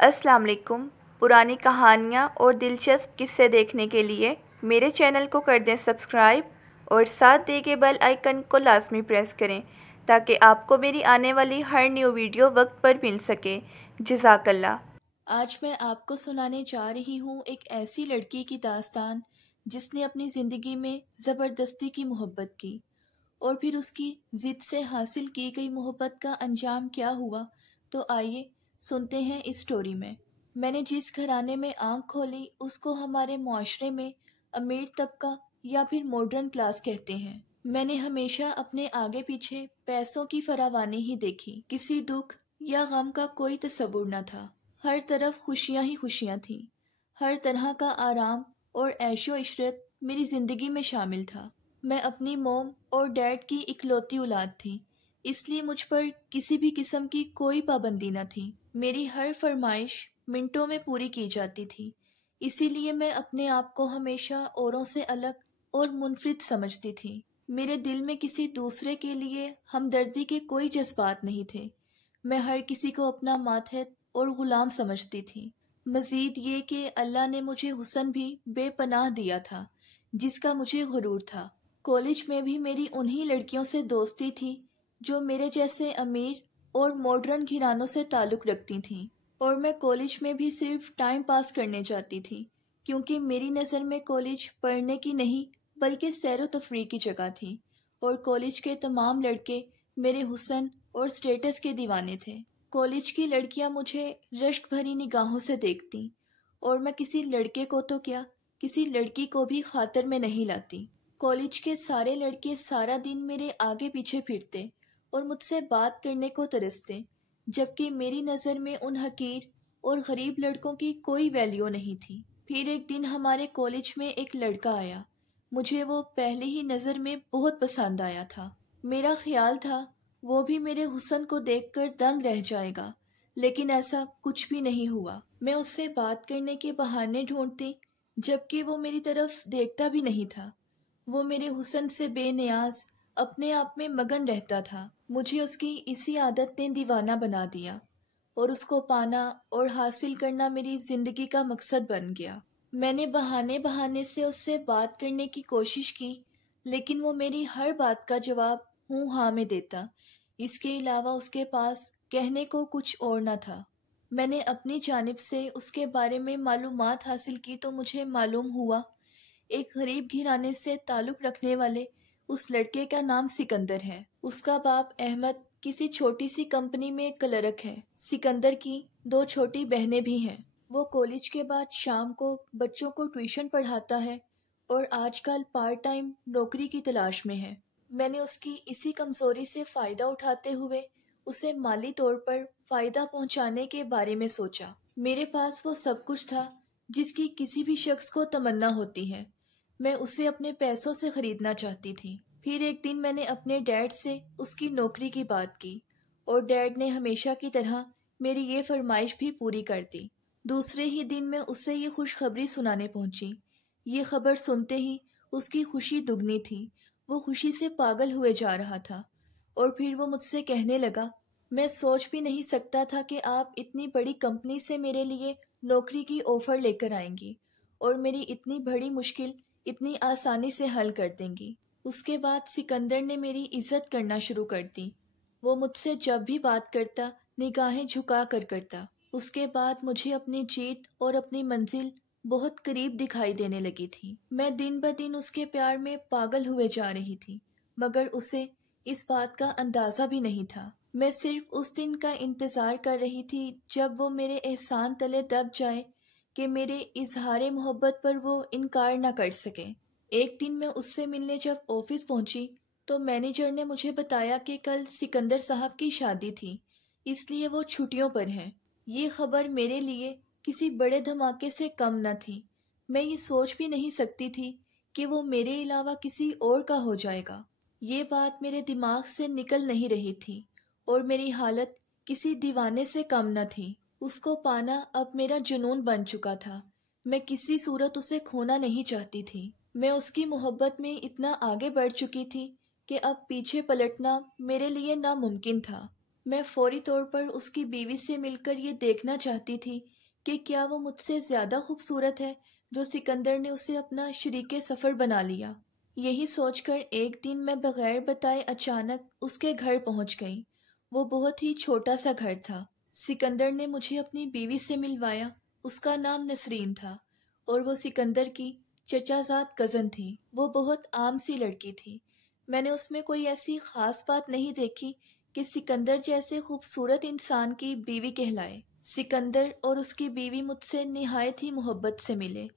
अस्सलाम वालेकुम। पुरानी कहानियाँ और दिलचस्प किस्से देखने के लिए मेरे चैनल को कर दें सब्सक्राइब और साथ दिए गए बेल आइकन को लाजमी प्रेस करें ताकि आपको मेरी आने वाली हर न्यू वीडियो वक्त पर मिल सके। जज़ाकल्लाह। आज मैं आपको सुनाने जा रही हूँ एक ऐसी लड़की की दास्तान जिसने अपनी ज़िंदगी में ज़बरदस्ती की मोहब्बत की और फिर उसकी ज़िद से हासिल की गई मोहब्बत का अंजाम क्या हुआ। तो आइए सुनते हैं इस स्टोरी में। मैंने जिस घराने में आंख खोली उसको हमारे मुआशरे में अमीर तबका या फिर मॉडर्न क्लास कहते हैं। मैंने हमेशा अपने आगे पीछे पैसों की फरावानी ही देखी, किसी दुख या गम का कोई तस्वुर न था। हर तरफ खुशियां ही खुशियां थीं। हर तरह का आराम और ऐशो इशरत मेरी जिंदगी में शामिल था। मैं अपनी मोम और डैड की इकलौती औलाद थी, इसलिए मुझ पर किसी भी किस्म की कोई पाबंदी न थी। मेरी हर फरमाइश मिनटों में पूरी की जाती थी। इसीलिए मैं अपने आप को हमेशा औरों से अलग और मुनफरिद समझती थी। मेरे दिल में किसी दूसरे के लिए हमदर्दी के कोई जज्बात नहीं थे। मैं हर किसी को अपना मातहत और गुलाम समझती थी। मजीद ये कि अल्लाह ने मुझे हुस्न भी बेपनाह दिया था, जिसका मुझे गुरूर था। कॉलेज में भी मेरी उन्हीं लड़कियों से दोस्ती थी जो मेरे जैसे अमीर और मॉडर्न घरानों से ताल्लुक़ रखती थीं। और मैं कॉलेज में भी सिर्फ टाइम पास करने जाती थी, क्योंकि मेरी नज़र में कॉलेज पढ़ने की नहीं बल्कि सैर व तफरीह की जगह थी। और कॉलेज के तमाम लड़के मेरे हुस्न और स्टेटस के दीवाने थे। कॉलेज की लड़कियां मुझे रश्क भरी निगाहों से देखती और मैं किसी लड़के को तो क्या, किसी लड़की को भी खातर में नहीं लाती। कॉलेज के सारे लड़के सारा दिन मेरे आगे पीछे फिरते और मुझसे बात करने को तरसते, जबकि मेरी नज़र में उन हकीर और गरीब लड़कों की कोई वैल्यू नहीं थी। फिर एक दिन हमारे कॉलेज में एक लड़का आया। मुझे वो पहली ही नज़र में बहुत पसंद आया था। मेरा ख्याल था वो भी मेरे हुस्न को देखकर दंग रह जाएगा, लेकिन ऐसा कुछ भी नहीं हुआ। मैं उससे बात करने के बहाने ढूंढती, जबकि वो मेरी तरफ देखता भी नहीं था। वो मेरे हुस्न से बेनियाज अपने आप में मगन रहता था। मुझे उसकी इसी आदत ने दीवाना बना दिया और उसको पाना और हासिल करना मेरी जिंदगी का मकसद बन गया। मैंने बहाने बहाने से उससे बात करने की कोशिश की, लेकिन वो मेरी हर बात का जवाब हूँ हाँ में देता। इसके अलावा उसके पास कहने को कुछ और न था। मैंने अपनी जानिब से उसके बारे में मालूमात हासिल की तो मुझे मालूम हुआ एक गरीब घराने से ताल्लुक़ रखने वाले उस लड़के का नाम सिकंदर है। उसका बाप अहमद किसी छोटी सी कंपनी में क्लर्क है। सिकंदर की दो छोटी बहनें भी हैं। वो कॉलेज के बाद शाम को बच्चों को ट्यूशन पढ़ाता है और आजकल पार्ट टाइम नौकरी की तलाश में है। मैंने उसकी इसी कमजोरी से फ़ायदा उठाते हुए उसे माली तौर पर फ़ायदा पहुंचाने के बारे में सोचा। मेरे पास वो सब कुछ था जिसकी किसी भी शख्स को तमन्ना होती है। मैं उसे अपने पैसों से खरीदना चाहती थी। फिर एक दिन मैंने अपने डैड से उसकी नौकरी की बात की और डैड ने हमेशा की तरह मेरी ये फरमाइश भी पूरी कर दी। दूसरे ही दिन मैं उससे ये खुशखबरी सुनाने पहुंची। ये खबर सुनते ही उसकी खुशी दुगनी थी। वो खुशी से पागल हुए जा रहा था और फिर वो मुझसे कहने लगा, मैं सोच भी नहीं सकता था कि आप इतनी बड़ी कंपनी से मेरे लिए नौकरी की ऑफ़र लेकर आएंगी और मेरी इतनी बड़ी मुश्किल इतनी आसानी से हल कर देंगी। उसके बाद सिकंदर ने मेरी इज्जत करना शुरू कर दी। वो मुझसे जब भी बात करता निगाहें झुका कर करता। उसके बाद मुझे अपनी जीत और अपनी मंजिल बहुत करीब दिखाई देने लगी थी। मैं दिन ब दिन उसके प्यार में पागल हुए जा रही थी, मगर उसे इस बात का अंदाज़ा भी नहीं था। मैं सिर्फ उस दिन का इंतज़ार कर रही थी जब वो मेरे एहसान तले दब जाए कि मेरे इजहार मोहब्बत पर वो इनकार न कर सके। एक दिन मैं उससे मिलने जब ऑफिस पहुंची तो मैनेजर ने मुझे बताया कि कल सिकंदर साहब की शादी थी, इसलिए वो छुट्टियों पर हैं। ये खबर मेरे लिए किसी बड़े धमाके से कम न थी। मैं ये सोच भी नहीं सकती थी कि वो मेरे अलावा किसी और का हो जाएगा। ये बात मेरे दिमाग से निकल नहीं रही थी और मेरी हालत किसी दीवाने से कम न थी। उसको पाना अब मेरा जुनून बन चुका था। मैं किसी सूरत उसे खोना नहीं चाहती थी। मैं उसकी मोहब्बत में इतना आगे बढ़ चुकी थी कि अब पीछे पलटना मेरे लिए नामुमकिन था। मैं फौरी तौर पर उसकी बीवी से मिलकर ये देखना चाहती थी कि क्या वो मुझसे ज़्यादा खूबसूरत है जो सिकंदर ने उसे अपना शरीके सफ़र बना लिया। यही सोचकर एक दिन मैं बगैर बताए अचानक उसके घर पहुंच गई। वो बहुत ही छोटा सा घर था। सिकंदर ने मुझे अपनी बीवी से मिलवाया। उसका नाम नसरीन था और वो सिकंदर की चचाजाद कज़न थी। वो बहुत आम सी लड़की थी। मैंने उसमें कोई ऐसी ख़ास बात नहीं देखी कि सिकंदर जैसे खूबसूरत इंसान की बीवी कहलाए। सिकंदर और उसकी बीवी मुझसे निहायत ही मोहब्बत से मिले,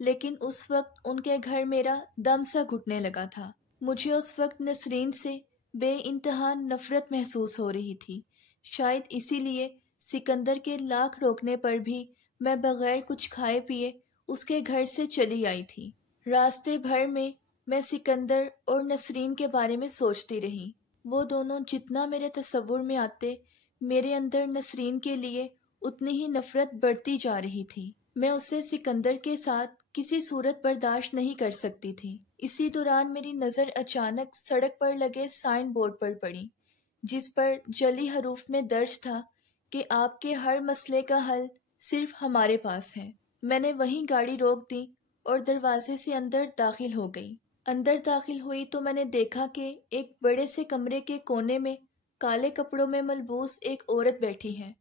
लेकिन उस वक्त उनके घर मेरा दम सा घुटने लगा था। मुझे उस वक्त नसरीन से बेइंतहा नफरत महसूस हो रही थी। शायद इसीलिए सिकंदर के लाख रोकने पर भी मैं बगैर कुछ खाए पिए उसके घर से चली आई थी। रास्ते भर में मैं सिकंदर और नसरीन के बारे में सोचती रही। वो दोनों जितना मेरे तसव्वुर में आते, मेरे अंदर नसरीन के लिए उतनी ही नफरत बढ़ती जा रही थी। मैं उसे सिकंदर के साथ किसी सूरत बर्दाश्त नहीं कर सकती थी। इसी दौरान मेरी नज़र अचानक सड़क पर लगे साइन बोर्ड पर पड़ी, जिस पर जली हरूफ में दर्ज था कि आपके हर मसले का हल सिर्फ हमारे पास है। मैंने वहीं गाड़ी रोक दी और दरवाजे से अंदर दाखिल हो गई। अंदर दाखिल हुई तो मैंने देखा कि एक बड़े से कमरे के कोने में काले कपड़ों में मलबूस एक औरत बैठी है,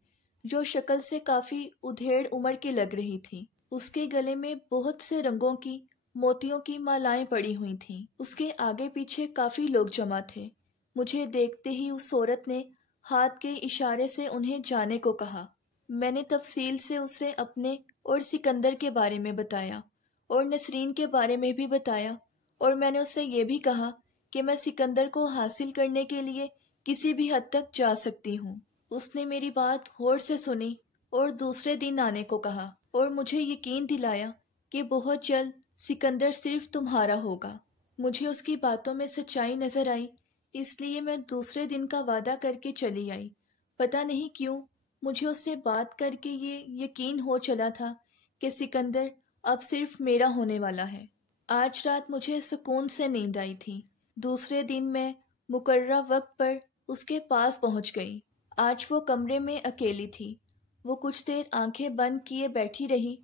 जो शक्ल से काफी उधेड़ उम्र की लग रही थी। उसके गले में बहुत से रंगों की मोतियों की मालाएं पड़ी हुई थीं। उसके आगे पीछे काफी लोग जमा थे। मुझे देखते ही उस औरत ने हाथ के इशारे से उन्हें जाने को कहा। मैंने तफसील से उसे अपने और सिकंदर के बारे में बताया और नसरीन के बारे में भी बताया, और मैंने उससे ये भी कहा कि मैं सिकंदर को हासिल करने के लिए किसी भी हद तक जा सकती हूँ। उसने मेरी बात गौर से सुनी और दूसरे दिन आने को कहा और मुझे यकीन दिलाया कि बहुत जल्द सिकंदर सिर्फ तुम्हारा होगा। मुझे उसकी बातों में सच्चाई नजर आई, इसलिए मैं दूसरे दिन का वादा करके चली आई। पता नहीं क्यों मुझे उससे बात करके ये यकीन हो चला था कि सिकंदर अब सिर्फ मेरा होने वाला है। आज रात मुझे सुकून से नींद आई थी। दूसरे दिन मैं मुकर्रर वक्त पर उसके पास पहुंच गई। आज वो कमरे में अकेली थी। वो कुछ देर आंखें बंद किए बैठी रही,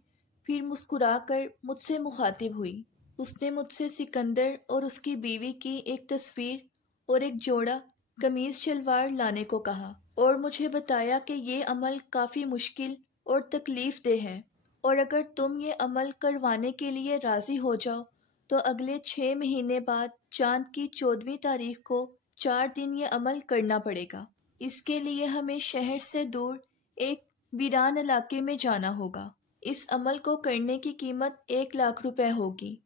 फिर मुस्कुराकर मुझसे मुखातिब हुई। उसने मुझसे सिकंदर और उसकी बीवी की एक तस्वीर और एक जोड़ा कमीज शलवार लाने को कहा और मुझे बताया कि ये अमल काफ़ी मुश्किल और तकलीफ देह है, और अगर तुम ये अमल करवाने के लिए राज़ी हो जाओ तो अगले 6 महीने बाद चांद की 14वीं तारीख को 4 दिन ये अमल करना पड़ेगा। इसके लिए हमें शहर से दूर एक वीरान इलाके में जाना होगा। इस अमल को करने की कीमत 1 लाख रुपए होगी,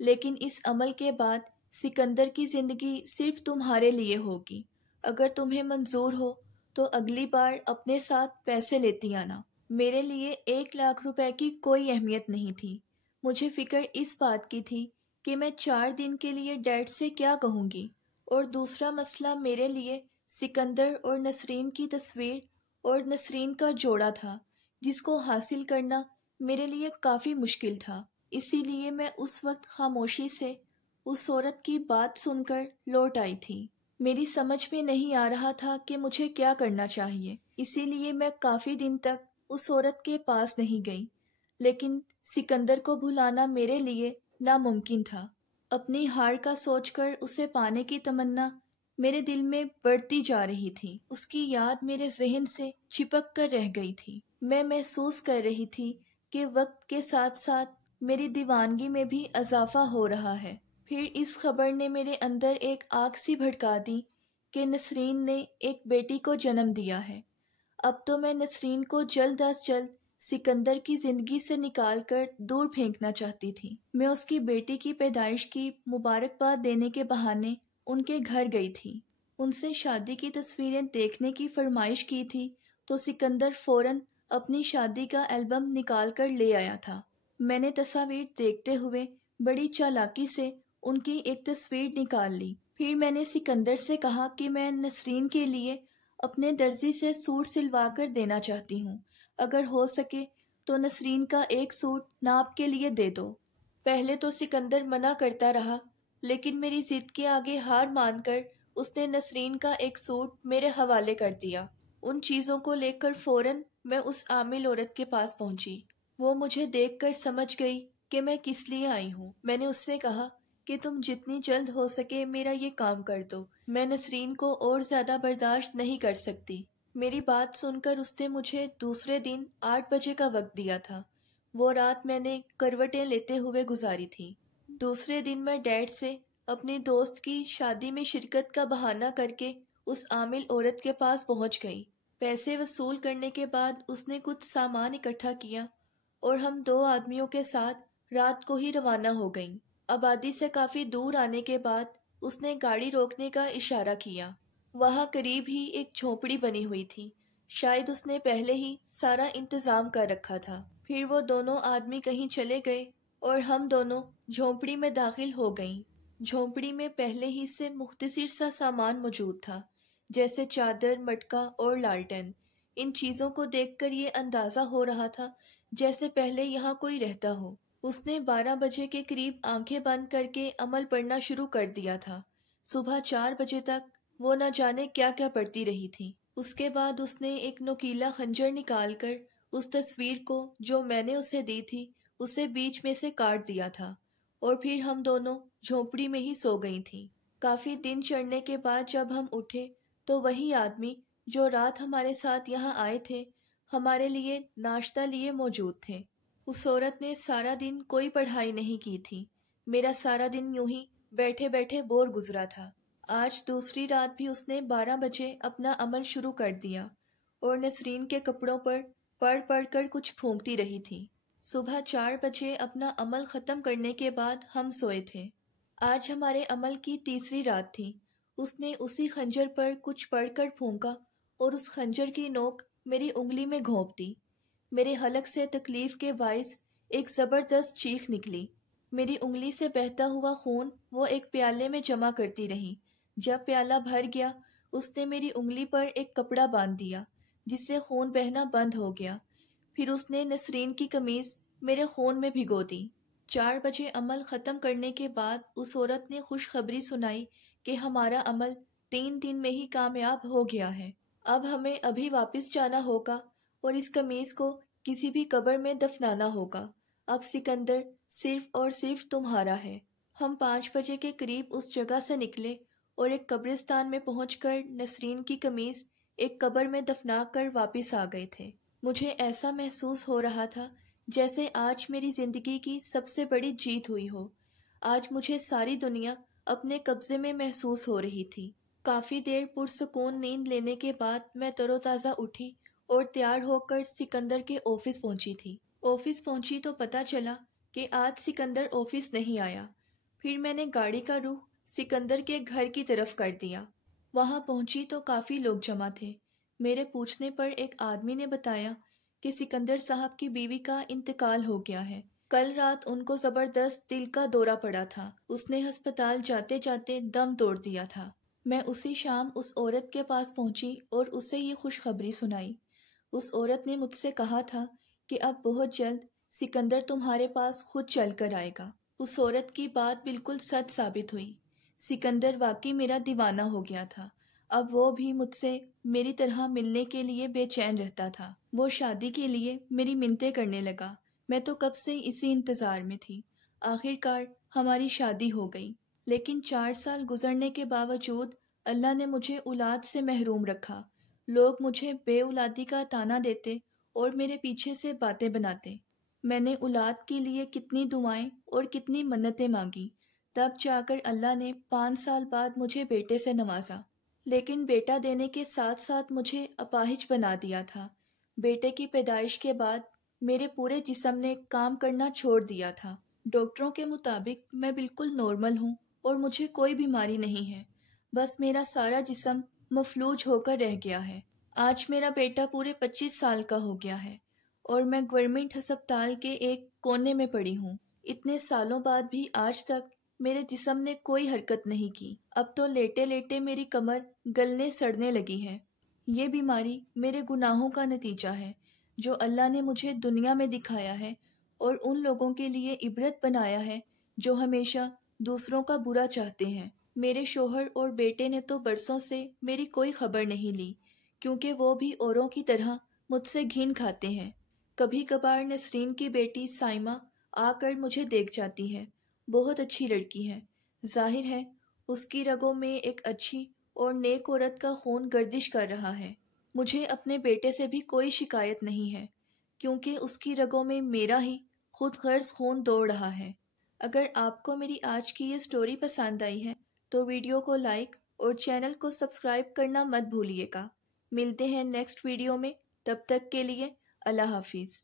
लेकिन इस अमल के बाद सिकंदर की ज़िंदगी सिर्फ तुम्हारे लिए होगी। अगर तुम्हें मंजूर हो तो अगली बार अपने साथ पैसे लेती आना। मेरे लिए 1 लाख रुपए की कोई अहमियत नहीं थी। मुझे फिक्र इस बात की थी कि मैं 4 दिन के लिए डैड से क्या कहूँगी, और दूसरा मसला मेरे लिए सिकंदर और नसरीन की तस्वीर और नसरीन का जोड़ा था, जिसको हासिल करना मेरे लिए काफ़ी मुश्किल था। इसीलिए मैं उस वक्त खामोशी से उस औरत की बात सुनकर लौट आई थी। मेरी समझ में नहीं आ रहा था कि मुझे क्या करना चाहिए, इसीलिए मैं काफ़ी दिन तक उस औरत के पास नहीं गई। लेकिन सिकंदर को भुलाना मेरे लिए नामुमकिन था। अपनी हार का सोचकर उसे पाने की तमन्ना मेरे दिल में बढ़ती जा रही थी। उसकी याद मेरे जहन से चिपक कर रह गई थी। मैं महसूस कर रही थी कि वक्त के साथ साथ मेरी दीवानगी में भी इजाफा हो रहा है। फिर इस खबर ने मेरे अंदर एक आग सी भड़का दी कि नसरीन ने एक बेटी को जन्म दिया है। अब तो मैं नसरीन को जल्द अज जल्द सिकंदर की जिंदगी से निकालकर दूर फेंकना चाहती थी। मैं उसकी बेटी की पैदाइश की मुबारकबाद देने के बहाने उनके घर गई थी। उनसे शादी की तस्वीरें देखने की फरमाइश की थी तो सिकंदर फौरन अपनी शादी का एल्बम निकाल कर ले आया था। मैंने तस्वीर देखते हुए बड़ी चालाकी से उनकी एक तस्वीर निकाल ली। फिर मैंने सिकंदर से कहा कि मैं नसरीन के लिए अपने दर्जी से सूट सिलवा कर देना चाहती हूँ। अगर हो सके तो नसरीन का एक सूट नाप के लिए दे दो। पहले तो सिकंदर मना करता रहा, लेकिन मेरी जिद के आगे हार मानकर उसने नसरीन का एक सूट मेरे हवाले कर दिया। उन चीज़ों को लेकर फ़ौरन मैं उस आमिल औरत के पास पहुंची। वो मुझे देखकर समझ गई कि मैं किस लिए आई हूँ। मैंने उससे कहा कि तुम जितनी जल्द हो सके मेरा ये काम कर दो। मैं नसरीन को और ज़्यादा बर्दाश्त नहीं कर सकती। मेरी बात सुनकर उसने मुझे दूसरे दिन 8 बजे का वक्त दिया था। वो रात मैंने करवटें लेते हुए गुजारी थी। दूसरे दिन मैं डैड से अपनी दोस्त की शादी में शिरकत का बहाना करके उस आमिल औरत के पास पहुंच गई। पैसे वसूल करने के बाद उसने कुछ सामान इकट्ठा किया और हम 2 आदमियों के साथ रात को ही रवाना हो गईं। आबादी से काफी दूर आने के बाद उसने गाड़ी रोकने का इशारा किया। वहां करीब ही एक झोपड़ी बनी हुई थी। शायद उसने पहले ही सारा इंतजाम कर रखा था। फिर वो दोनों आदमी कहीं चले गए और हम दोनों झोपड़ी में दाखिल हो गईं। झोपड़ी में पहले ही से मुख्तसर सा सामान मौजूद था, जैसे चादर, मटका और लालटेन। इन चीजों को देखकर ये अंदाजा हो रहा था जैसे पहले यहाँ कोई रहता हो। उसने 12 बजे के करीब आंखें बंद करके अमल पढ़ना शुरू कर दिया था। सुबह 4 बजे तक वो न जाने क्या क्या पढ़ती रही थी। उसके बाद उसने एक नुकीला खंजर निकालकर उस तस्वीर को जो मैंने उसे दी थी उसे बीच में से काट दिया था और फिर हम दोनों झोपड़ी में ही सो गई थी। काफी दिन चढ़ने के बाद जब हम उठे तो वही आदमी जो रात हमारे साथ यहाँ आए थे हमारे लिए नाश्ता लिए मौजूद थे। उस औरत ने सारा दिन कोई पढ़ाई नहीं की थी। मेरा सारा दिन यूं ही बैठे बैठे बोर गुजरा था। आज दूसरी रात भी उसने 12 बजे अपना अमल शुरू कर दिया और नसरीन के कपड़ों पर पढ़ पढ़ कर कुछ फूंकती रही थी। सुबह 4 बजे अपना अमल खत्म करने के बाद हम सोए थे। आज हमारे अमल की तीसरी रात थी। उसने उसी खंजर पर कुछ पढ़कर फूंका और उस खंजर की नोक मेरी उंगली में घोंप दी। मेरे हलक से तकलीफ के बाइस एक जबरदस्त चीख निकली। मेरी उंगली से बहता हुआ खून वो एक प्याले में जमा करती रही। जब प्याला भर गया उसने मेरी उंगली पर एक कपड़ा बांध दिया जिससे खून बहना बंद हो गया। फिर उसने नसरीन की कमीज मेरे खून में भिगो दी। 4 बजे अमल खत्म करने के बाद उस औरत ने खुशखबरी सुनाई कि हमारा अमल 3 दिन में ही कामयाब हो गया है। अब हमें अभी वापस जाना होगा और इस कमीज को किसी भी कब्र में दफनाना होगा। अब सिकंदर सिर्फ और सिर्फ तुम्हारा है। हम 5 बजे के करीब उस जगह से निकले और एक कब्रिस्तान में पहुंचकर नसरीन की कमीज एक कब्र में दफना कर वापिस आ गए थे। मुझे ऐसा महसूस हो रहा था जैसे आज मेरी जिंदगी की सबसे बड़ी जीत हुई हो। आज मुझे सारी दुनिया अपने कब्जे में महसूस हो रही थी। काफी देर पुरसुकून नींद लेने के बाद मैं तरोताज़ा उठी और तैयार होकर सिकंदर के ऑफिस पहुंची थी। ऑफिस पहुंची तो पता चला कि आज सिकंदर ऑफिस नहीं आया। फिर मैंने गाड़ी का रुख सिकंदर के घर की तरफ कर दिया। वहां पहुंची तो काफी लोग जमा थे। मेरे पूछने पर एक आदमी ने बताया कि सिकंदर साहब की बीवी का इंतकाल हो गया है। कल रात उनको जबरदस्त दिल का दौरा पड़ा था। उसने अस्पताल जाते जाते दम तोड़ दिया था। मैं उसी शाम उस औरत के पास पहुंची और उसे ये खुशखबरी सुनाई। उस औरत ने मुझसे कहा था कि अब बहुत जल्द सिकंदर तुम्हारे पास खुद चल कर आएगा। उस औरत की बात बिल्कुल सच साबित हुई। सिकंदर वाकई मेरा दीवाना हो गया था। अब वो भी मुझसे मेरी तरह मिलने के लिए बेचैन रहता था। वो शादी के लिए मेरी मिन्नतें करने लगा। मैं तो कब से इसी इंतजार में थी। आखिरकार हमारी शादी हो गई। लेकिन 4 साल गुजरने के बावजूद अल्लाह ने मुझे औलाद से महरूम रखा। लोग मुझे बेऔलादी का ताना देते और मेरे पीछे से बातें बनाते। मैंने औलाद के लिए कितनी दुआएं और कितनी मन्नतें मांगी, तब जाकर अल्लाह ने 5 साल बाद मुझे बेटे से नवाजा। लेकिन बेटा देने के साथ साथ मुझे अपाहिज बना दिया था। बेटे की पैदाइश के बाद मेरे पूरे जिस्म ने काम करना छोड़ दिया था। डॉक्टरों के मुताबिक मैं बिल्कुल नॉर्मल हूँ और मुझे कोई बीमारी नहीं है। बस मेरा सारा जिस्म मफलूज होकर रह गया है। आज मेरा बेटा पूरे 25 साल का हो गया है और मैं गवर्नमेंट अस्पताल के एक कोने में पड़ी हूँ। इतने सालों बाद भी आज तक मेरे जिस्म ने कोई हरकत नहीं की। अब तो लेटे लेटे मेरी कमर गलने सड़ने लगी है। ये बीमारी मेरे गुनाहों का नतीजा है जो अल्लाह ने मुझे दुनिया में दिखाया है और उन लोगों के लिए इबरत बनाया है जो हमेशा दूसरों का बुरा चाहते हैं। मेरे शोहर और बेटे ने तो बरसों से मेरी कोई खबर नहीं ली क्योंकि वो भी औरों की तरह मुझसे घिन खाते हैं। कभी कभार नसरीन की बेटी साइमा आकर मुझे देख जाती है। बहुत अच्छी लड़की है। जाहिर है उसकी रगों में एक अच्छी और नेक औरत का खून गर्दिश कर रहा है। मुझे अपने बेटे से भी कोई शिकायत नहीं है, क्योंकि उसकी रगों में मेरा ही खुद गर्ज खून दौड़ रहा है। अगर आपको मेरी आज की ये स्टोरी पसंद आई है तो वीडियो को लाइक और चैनल को सब्सक्राइब करना मत भूलिएगा। मिलते हैं नेक्स्ट वीडियो में, तब तक के लिए अल्लाह हाफिज़।